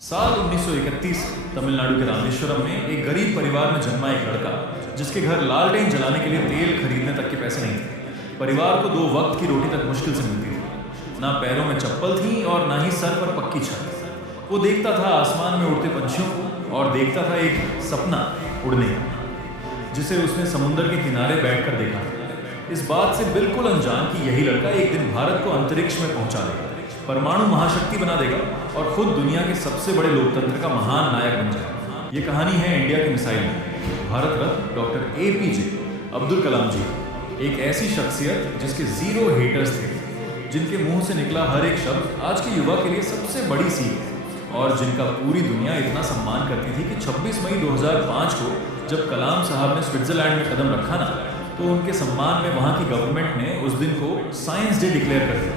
साल 1931 तमिलनाडु के रामेश्वरम में एक गरीब परिवार में जन्मा एक लड़का जिसके घर लालटेन जलाने के लिए तेल खरीदने तक के पैसे नहीं थे। परिवार को 2 वक्त की रोटी तक मुश्किल से मिलती थी। ना पैरों में चप्पल थी और ना ही सर पर पक्की छत। वो देखता था आसमान में उड़ते पंछियों को और देखता था एक सपना उड़ने का, जिसे उसने समुद्र के किनारे बैठकर देखा था। इस बात से बिल्कुल अनजान कि यही लड़का एक दिन भारत को अंतरिक्ष में पहुंचा देगा, परमाणु महाशक्ति बना देगा और खुद दुनिया के सबसे बड़े लोकतंत्र का महान नायक बन जाएगा। ये कहानी है इंडिया के missile man, Bharat Ratna doctor APJ Abdul Kalam जी। एक ऐसी शख्सियत जिसके 0 हेटर्स थे, जिनके मुंह से निकला हर एक शब्द आज के युवा के लिए सबसे बड़ी सीख है और जिनका पूरी दुनिया इतना सम्मान करती थी कि 26 मई 2005 को जब कलाम साहब ने स्विट्जरलैंड में कदम रखा ना, तो उनके सम्मान में वहाँ की गवर्नमेंट ने उस दिन को साइंस डे डिक्लेयर कर दिया।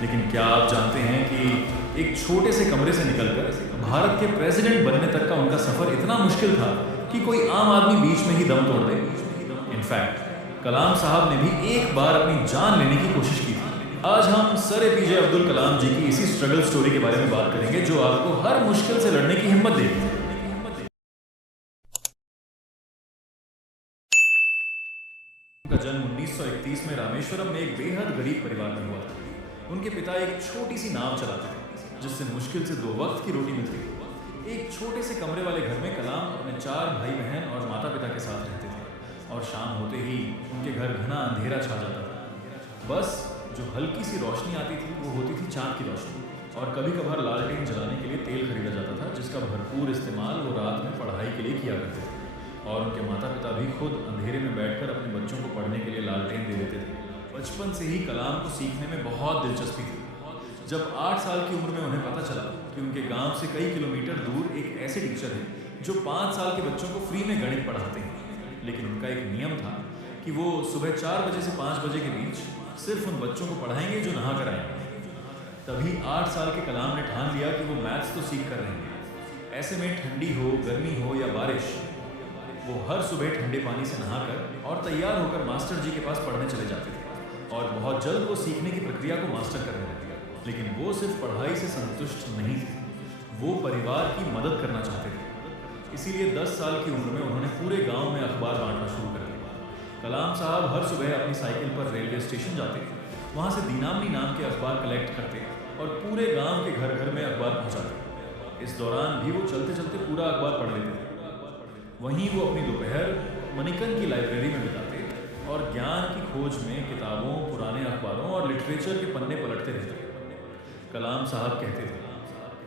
लेकिन क्या आप जानते हैं कि एक छोटे से कमरे से निकलकर भारत के प्रेसिडेंट बनने तक का उनका सफर इतना मुश्किल था कि कोई आम आदमी बीच में ही दम तोड़ दे। इनफैक्ट कलाम साहब ने भी एक बार अपनी जान लेने की कोशिश की थी। आज हम सर APJ अब्दुल कलाम जी की इसी स्ट्रगल स्टोरी के बारे में बात करेंगे, जो आपको हर मुश्किल से लड़ने की हिम्मत देगी। उनका जन्म 1931 में रामेश्वरम में एक बेहद गरीब परिवार में हुआ था। उनके पिता एक छोटी सी नाव चलाते थे, जिससे मुश्किल से 2 वक्त की रोटी मिलती थी। एक छोटे से कमरे वाले घर में कलाम अपने 4 भाई बहन और माता पिता के साथ रहते थे और शाम होते ही उनके घर घना अंधेरा छा जाता था। बस जो हल्की सी रोशनी आती थी वो होती थी चांद की रोशनी, और कभी कभार लालटेन जलाने के लिए तेल खरीदा जाता था, जिसका भरपूर इस्तेमाल वो रात में पढ़ाई के लिए किया करते थे। और उनके माता पिता भी खुद अंधेरे में बैठकर अपने बच्चों को पढ़ने के लिए लालटेन दे देते थे। बचपन से ही कलाम को सीखने में बहुत दिलचस्पी थी। जब 8 साल की उम्र में उन्हें पता चला कि उनके गांव से कई किलोमीटर दूर एक ऐसे टीचर हैं जो 5 साल के बच्चों को फ्री में गणित पढ़ाते हैं, लेकिन उनका एक नियम था कि वो सुबह 4 बजे से 5 बजे के बीच सिर्फ उन बच्चों को पढ़ाएंगे जो नहा कर आएंगे। तभी 8 साल के कलाम ने ठान लिया कि वो मैथ्स तो सीख कर रहेंगे। ऐसे में ठंडी हो, गर्मी हो या बारिश, वो हर सुबह ठंडे पानी से नहाकर और तैयार होकर मास्टर जी के पास पढ़ने चले जाते थे। और बहुत जल्द वो सीखने की प्रक्रिया को मास्टर करने लगे। लेकिन वो सिर्फ पढ़ाई से संतुष्ट नहीं थे, वो परिवार की मदद करना चाहते थे। इसीलिए 10 साल की उम्र में उन्होंने पूरे गांव में अखबार बांटना शुरू कर दिया। कलाम साहब हर सुबह अपनी साइकिल पर रेलवे स्टेशन जाते, वहाँ से दीनामनी नाम के अखबार कलेक्ट करते और पूरे गाँव के घर घर में अखबार पहुँचाते। इस दौरान भी वो चलते चलते पूरा अखबार पढ़ लेते थे। वहीं वो अपनी दोपहर मणिकन की लाइब्रेरी में बिताते और ज्ञान की खोज में किताबों, पुराने अखबारों और लिटरेचर के पन्ने पलटते रहते थे। कलाम साहब कहते थे,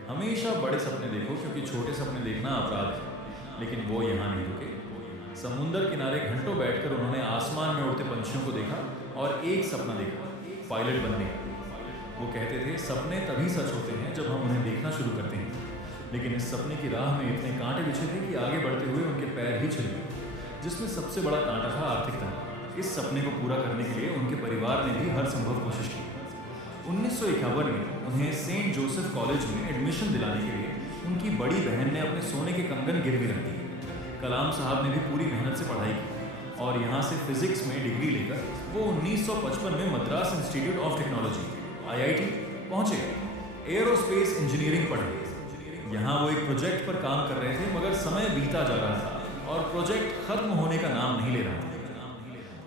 हमेशा बड़े सपने देखो क्योंकि छोटे सपने देखना अपराध है। लेकिन वो यहाँ नहीं रुके। समुद्र किनारे घंटों बैठकर उन्होंने आसमान में उड़ते पंछियों को देखा और एक सपना देखा, पायलट बनने का। वो कहते थे, सपने तभी सच होते हैं जब हम उन्हें देखना शुरू करते हैं। लेकिन इस सपने की राह में इतने कांटे बिछे थे कि आगे बढ़ते हुए उनके पैर ही छिल गए, जिसमें सबसे बड़ा कांटा था आर्थिक तंगी। इस सपने को पूरा करने के लिए उनके परिवार ने भी हर संभव कोशिश की। 1951 में उन्हें सेंट जोसेफ कॉलेज में एडमिशन दिलाने के लिए उनकी बड़ी बहन ने अपने सोने के कंगन गिरवी रख दिए। कलाम साहब ने भी पूरी मेहनत से पढ़ाई की और यहाँ से फिजिक्स में डिग्री लेकर वो 1955 में Madras institute of technology IIT पहुँचे। एयरोस्पेस इंजीनियरिंग पढ़े। यहाँ वो एक प्रोजेक्ट पर काम कर रहे थे, मगर समय बीता जा रहा था और प्रोजेक्ट खत्म होने का नाम नहीं ले रहा था,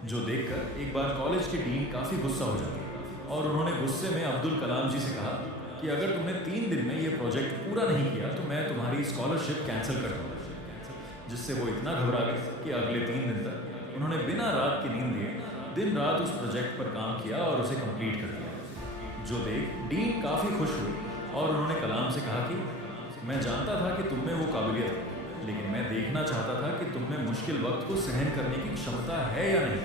जो देखकर एक बार कॉलेज के डीन काफ़ी गुस्सा हो जाते और उन्होंने गुस्से में अब्दुल कलाम जी से कहा कि अगर तुमने 3 दिन में ये प्रोजेक्ट पूरा नहीं किया तो मैं तुम्हारी स्कॉलरशिप कैंसिल कर दूँगा। जिससे वो इतना घबरा गए कि अगले 3 दिन तक उन्होंने बिना रात की नींद लिए दिन रात उस प्रोजेक्ट पर काम किया और उसे कंप्लीट कर दिया। जो देख डीन काफ़ी खुश हुए और उन्होंने कलाम से कहा कि मैं जानता था कि तुम में वो काबिलियत है, लेकिन मैं देखना चाहता था कि तुम में मुश्किल वक्त को सहन करने की क्षमता है या नहीं।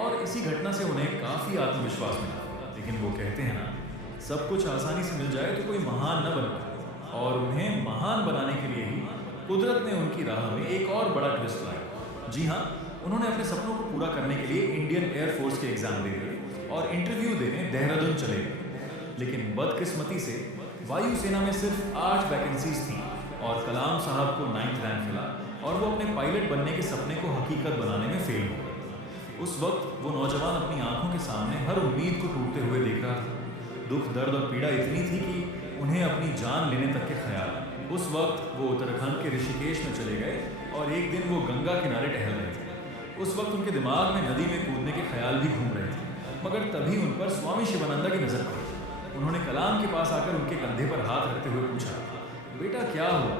और इसी घटना से उन्हें काफ़ी आत्मविश्वास मिला। लेकिन वो कहते हैं ना, सब कुछ आसानी से मिल जाए तो कोई महान न बन पाए, और उन्हें महान बनाने के लिए ही कुदरत ने उनकी राह में एक और बड़ा ट्विस्ट लाया। जी हाँ, उन्होंने अपने सपनों को पूरा करने के लिए इंडियन एयरफोर्स के एग्जाम दे दिए और इंटरव्यू देने देहरादून चले गए। लेकिन बदकिस्मती से वायुसेना में सिर्फ 8 वैकेंसीज थी और कलाम साहब को 9th रैंक मिला और वो अपने पायलट बनने के सपने को हकीकत बनाने में फेल हो गए। उस वक्त वो नौजवान अपनी आंखों के सामने हर उम्मीद को टूटते हुए देख रहा था। दुख, दर्द और पीड़ा इतनी थी कि उन्हें अपनी जान लेने तक के ख्याल आए। उस वक्त वो उत्तराखंड के ऋषिकेश में चले गए और एक दिन वो गंगा किनारे टहल रहे थे। उस वक्त उनके दिमाग में नदी में कूदने के ख्याल भी घूम रहे थे, मगर तभी उन पर स्वामी शिवानंदा की नजर पड़ी। उन्होंने कलाम के पास आकर उनके कंधे पर हाथ रखते हुए पूछा, बेटा क्या हुआ?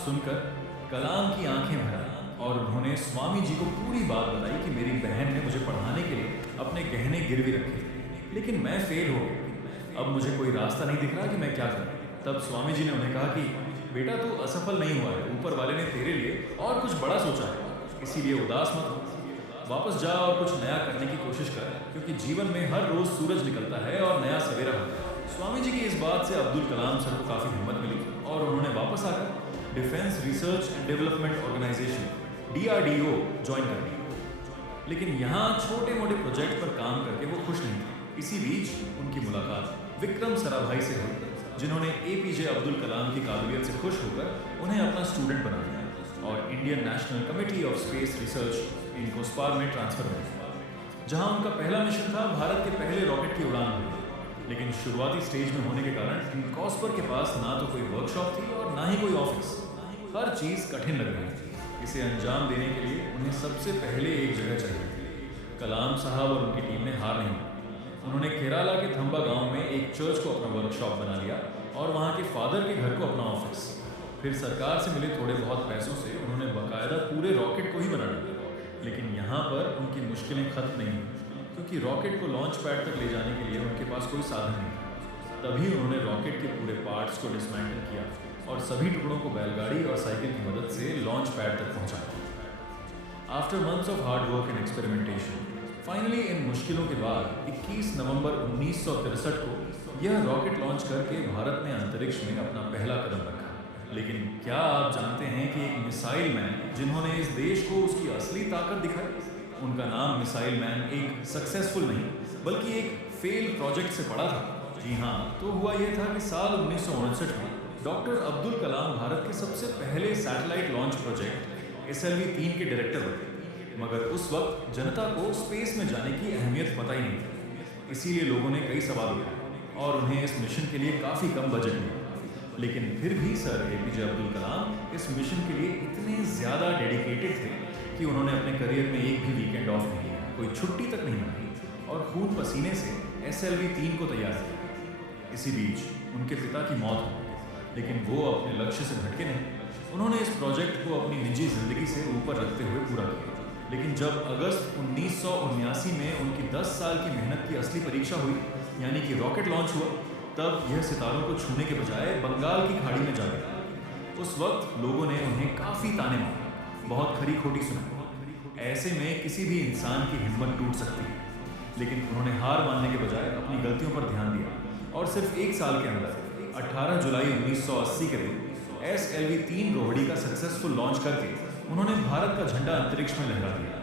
सुनकर कलाम की आंखें भर आईं और उन्होंने स्वामी जी को पूरी बात बताई कि मेरी बहन ने मुझे पढ़ाने के लिए अपने गहने गिरवी रखे, लेकिन मैं फेल हो गया। अब मुझे कोई रास्ता नहीं दिख रहा कि मैं क्या करूं। तब स्वामी जी ने उन्हें कहा कि बेटा तू असफल नहीं हुआ है, ऊपर वाले ने तेरे लिए और कुछ बड़ा सोचा है, इसीलिए उदास मत हो। वापस जा और कुछ नया करने की कोशिश कर, क्योंकि जीवन में हर रोज सूरज निकलता है और नया सवेरा होता है। स्वामी जी की इस बात से अब्दुल कलाम सर को काफी हिम्मत मिली और उन्होंने वापस आकर defence research and development organisation DRDO join कर लिया। लेकिन यहाँ छोटे मोटे प्रोजेक्ट पर काम करके वो खुश नहीं थे। इसी बीच उनकी मुलाकात विक्रम साराभाई से हुई, जिन्होंने APJ अब्दुल कलाम की काबिलियत से खुश होकर उन्हें अपना स्टूडेंट बना दिया और Indian National Committee of Space Research INCOSPAR में ट्रांसफर हो गया, जहां उनका पहला मिशन था भारत के पहले रॉकेट की उड़ान हुई। लेकिन शुरुआती स्टेज में होने के कारण इनकोस्पर के पास ना तो कोई वर्कशॉप थी और ना ही कोई ऑफिस। हर चीज कठिन लग रही थी। इसे अंजाम देने के लिए उन्हें सबसे पहले एक जगह चाहिए। कलाम साहब और उनकी टीम ने हार नहीं मानी। उन्होंने केरला के थंबा गांव में एक चर्च को अपना वर्कशॉप बना लिया और वहां के फादर के घर को अपना ऑफिस। फिर सरकार से मिले थोड़े बहुत पैसों से उन्होंने बाकायदा पूरे रॉकेट को ही बना डाला। लेकिन यहाँ पर उनकी मुश्किलें खत्म नहीं हुई, क्योंकि रॉकेट को लॉन्च पैड तक ले जाने के लिए उनके पास कोई साधन नहीं था। तभी उन्होंने रॉकेट के पूरे पार्ट्स को डिसमेंटल किया और सभी टुकड़ों को बैलगाड़ी और साइकिल की मदद से लॉन्च पैड तक पहुंचाया। After months of hard work and experimentation, finally in मुश्किलों के बाद 21 नवंबर 1963 को यह रॉकेट लॉन्च करके भारत ने अंतरिक्ष में अपना पहला कदम रखा। लेकिन क्या आप जानते हैं कि एक मिसाइल मैन जिन्होंने इस देश को उसकी असली ताकत दिखाई, उनका नाम मिसाइल मैन एक सक्सेसफुल नहीं बल्कि एक फेल प्रोजेक्ट से पड़ा था। जी हाँ, तो हुआ यह था कि साल 1959 में डॉक्टर अब्दुल कलाम भारत के सबसे पहले सैटेलाइट लॉन्च प्रोजेक्ट SLV-3 के डायरेक्टर बने, मगर उस वक्त जनता को स्पेस में जाने की अहमियत पता ही नहीं थी। इसीलिए लोगों ने कई सवाल उठाए और उन्हें इस मिशन के लिए काफ़ी कम बजट मिला। लेकिन फिर भी सर APJ अब्दुल कलाम इस मिशन के लिए इतने ज़्यादा डेडिकेटेड थे कि उन्होंने अपने करियर में एक भी वीकेंड ऑफ नहीं लिया, कोई छुट्टी तक नहीं मनाई और खून पसीने से SLV-3 को तैयार किया। इसी बीच उनके पिता की मौत हो गई, लेकिन वो अपने लक्ष्य से भटके नहीं। उन्होंने इस प्रोजेक्ट को अपनी निजी जिंदगी से ऊपर रखते हुए पूरा किया। लेकिन जब अगस्त 1979 में उनकी 10 साल की मेहनत की असली परीक्षा हुई, यानी कि रॉकेट लॉन्च हुआ, तब यह सितारों को छूने के बजाय बंगाल की खाड़ी में जा गया। उस वक्त लोगों ने उन्हें काफ़ी ताने मारे, बहुत खरी खोटी सुनाई। ऐसे में किसी भी इंसान की हिम्मत टूट सकती है, लेकिन उन्होंने हार मानने के बजाय अपनी गलतियों पर ध्यान दिया और सिर्फ एक साल के अंदर 18 जुलाई 1980 के दिन SLV-3 रोहिणी का सक्सेसफुल लॉन्च करके उन्होंने भारत का झंडा अंतरिक्ष में लहरा दिया।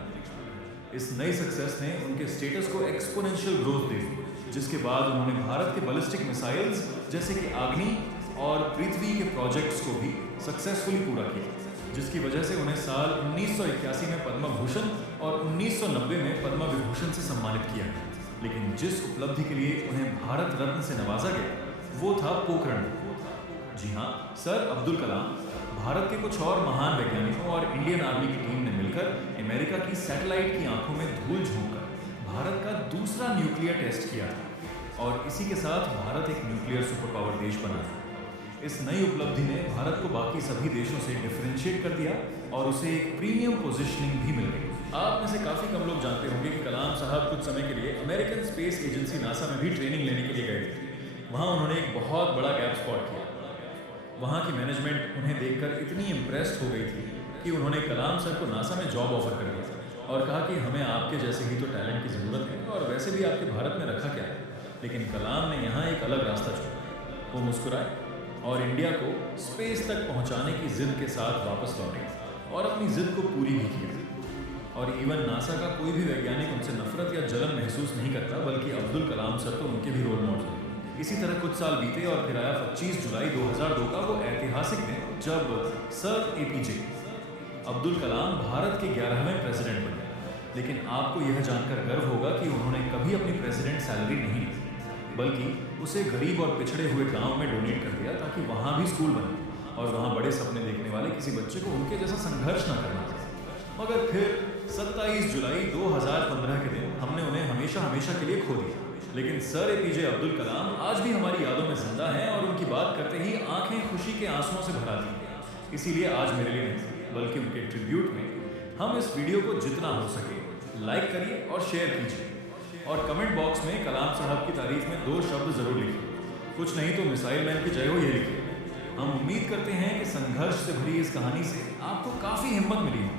इस नई सक्सेस ने उनके स्टेटस को एक्सपोनेंशियल ग्रोथ दे दी, जिसके बाद उन्होंने भारत के बैलिस्टिक मिसाइल्स जैसे कि अग्नि और पृथ्वी के प्रोजेक्ट्स को भी सक्सेसफुली पूरा किया, जिसकी वजह से उन्हें साल 1981 में पद्म भूषण और 1990 में पद्म विभूषण से सम्मानित किया गया। लेकिन जिस उपलब्धि के लिए उन्हें भारत रत्न से नवाजा गया वो था पोखरण। जी हाँ, सर अब्दुल कलाम भारत के कुछ और महान वैज्ञानिकों और इंडियन आर्मी की टीम ने मिलकर अमेरिका की सैटेलाइट की आंखों में धूल झोंककर भारत का दूसरा न्यूक्लियर टेस्ट किया था और इसी के साथ भारत एक न्यूक्लियर सुपर पावर देश बना था। इस नई उपलब्धि ने भारत को बाकी सभी देशों से डिफरेंशिएट कर दिया और उसे एक प्रीमियम पोजीशनिंग भी मिल गई। आप में से काफ़ी कम लोग जानते होंगे कि कलाम साहब कुछ समय के लिए अमेरिकन स्पेस एजेंसी नासा में भी ट्रेनिंग लेने के लिए गए थे। वहाँ उन्होंने एक बहुत बड़ा गैप स्पॉट किया। वहाँ की मैनेजमेंट उन्हें देखकर इतनी इम्प्रेस्ड हो गई थी कि उन्होंने कलाम सर को नासा में जॉब ऑफर कर दिया और कहा कि हमें आपके जैसे ही तो टैलेंट की ज़रूरत है और वैसे भी आपके भारत में रखा क्या है। लेकिन कलाम ने यहाँ एक अलग रास्ता चुना। वो मुस्कुराए और इंडिया को स्पेस तक पहुँचाने की ज़िद के साथ वापस लौटे और अपनी ज़िद को पूरी भी की। और इवन नासा का कोई भी वैज्ञानिक उनसे नफरत या जलन महसूस नहीं करता, बल्कि अब्दुल कलाम सर तो उनके भी रोल मॉडल हैं। इसी तरह कुछ साल बीते और फिर आया 25 जुलाई 2002 का वो ऐतिहासिक दिन जब सर APJ अब्दुल कलाम भारत के 11वें प्रेसिडेंट बने। लेकिन आपको यह जानकर गर्व होगा कि उन्होंने कभी अपनी प्रेसिडेंट सैलरी नहीं ली, बल्कि उसे गरीब और पिछड़े हुए गांव में डोनेट कर दिया ताकि वहां भी स्कूल बने। और वहाँ बड़े सपने देखने वाले किसी बच्चे को उनके जैसा संघर्ष न करना पड़े। मगर फिर 27 जुलाई 2015 के दिन हमने उन्हें हमेशा हमेशा के लिए खो दिया। लेकिन सर एपीजे अब्दुल कलाम आज भी हमारी यादों में जिंदा हैं और उनकी बात करते ही आंखें खुशी के आंसुओं से भर आती हैं। इसीलिए आज मेरे लिए नहीं बल्कि उनके ट्रिब्यूट में हम इस वीडियो को जितना हो सके लाइक करिए और शेयर कीजिए और कमेंट बॉक्स में कलाम साहब की तारीफ में 2 शब्द जरूर लिखिए। कुछ नहीं तो मिसाइल मैन की जय हो ये लिखिए। हम उम्मीद करते हैं कि संघर्ष से भरी इस कहानी से आपको काफी हिम्मत मिली हो